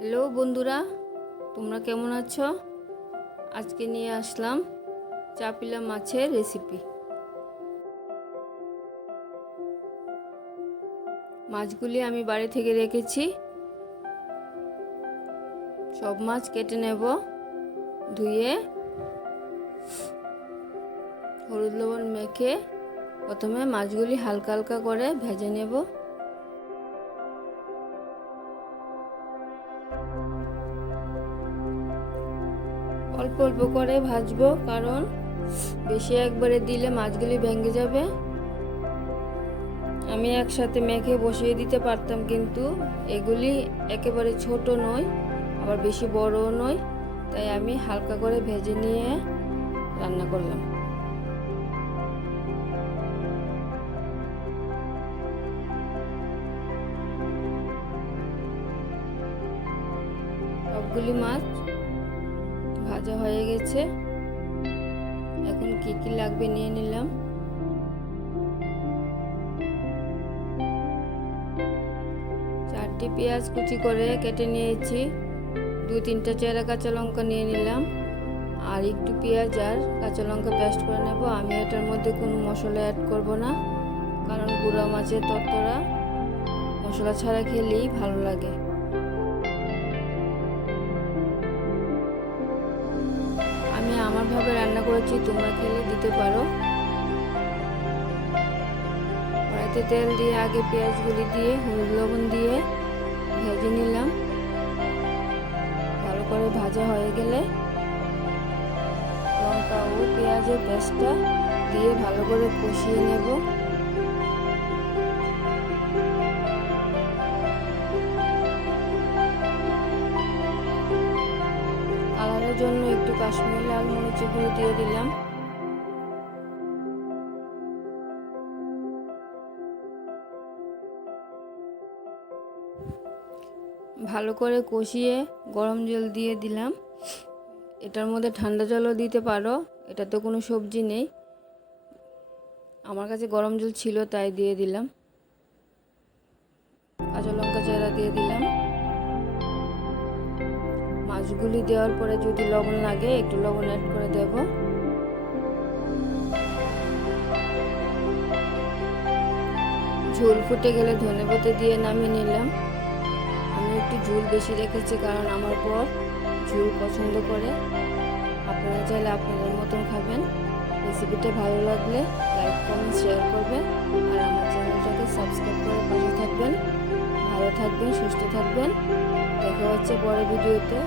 Hello বন্ধুরা, তোমরা কেমন আছো? আজকে নিয়ে আসলাম চাপিলা মাছের রেসিপি। মাছগুলি আমি বাড়ি থেকে রেখেছি। সব মাছ কেটে নেব, ধুয়ে হলুদ লবণ মেখে প্রথমে মাছগুলি হালকা হালকা করে ভেজে নেব। অল্প অল্প করে ভাজবো, কারণ বেশি একবারে দিলে মাছগুলি ভেঙে যাবে। আমি একসাথে মেখে বসিয়ে দিতে পারতাম, কিন্তু এগুলি একেবারে ছোট নয়, আবার বেশি বড়ও নয়, তাই আমি হালকা করে ভেজে নিয়ে রান্না করলাম। সবগুলি মাছ ভাজা হয়ে গেছে। এখন কি কি লাগবে নিয়ে নিলাম। চারটি পেঁয়াজ কুচি করে কেটে নিয়েছি। 2-3টা চেরা কাঁচা লঙ্কা নিয়ে নিলাম, আর একটু পেঁয়াজ আর কাঁচা লঙ্কা পেস্ট করে নেব। আমি এটার মধ্যে কোনো মশলা অ্যাড করব না, কারণ গুঁড়া মাছের তরকারি মশলা ছাড়া খেলেই ভালো লাগে। আমি আমারভাবে রান্না করেছি, তোমরা খেলে দিতে পারো। কড়াইতে তেল দিয়ে আগে পেঁয়াজগুলি দিয়ে হলুদ লবণ দিয়ে ভেজে নিলাম। ভালো করে ভাজা হয়ে গেলে লঙ্কা ও পেঁয়াজের পেস্টটা দিয়ে ভালো করে কষিয়ে নেব। কালারের জন্য একটু কাশ্মীরি লাল মরিচের গুঁড়ো দিয়ে দিলাম। ভালো করে কষিয়ে গরম জল দিয়ে দিলাম। এটার মধ্যে ঠান্ডা জলও দিতে পারো, এটা তো কোনো সবজি নেই। আমার কাছে গরম জল ছিল তাই দিয়ে দিলাম। কাঁচা লঙ্কা চেরা দিয়ে দিলাম। মাছগুলি দেওয়ার পরে যদি লবণ লাগে একটু লবণ অ্যাড করে দেব। ঝোল ফুটে গেলে ধনেপাতা দিয়ে নামিয়ে নিলাম। আমি একটু ঝোল বেশি রেখেছি, কারণ আমার বর ঝোল পছন্দ করে। আপনারা চাইলে আপনাদের মতন খাবেন। রেসিপিটা ভালো লাগলে লাইক কমেন্ট শেয়ার করবেন, আর আমার চ্যানেলটাকে সাবস্ক্রাইব করে পাশে থাকবেন। ভালো থাকবেন, সুস্থ থাকবেন। দেখা হচ্ছে পরের ভিডিওতে।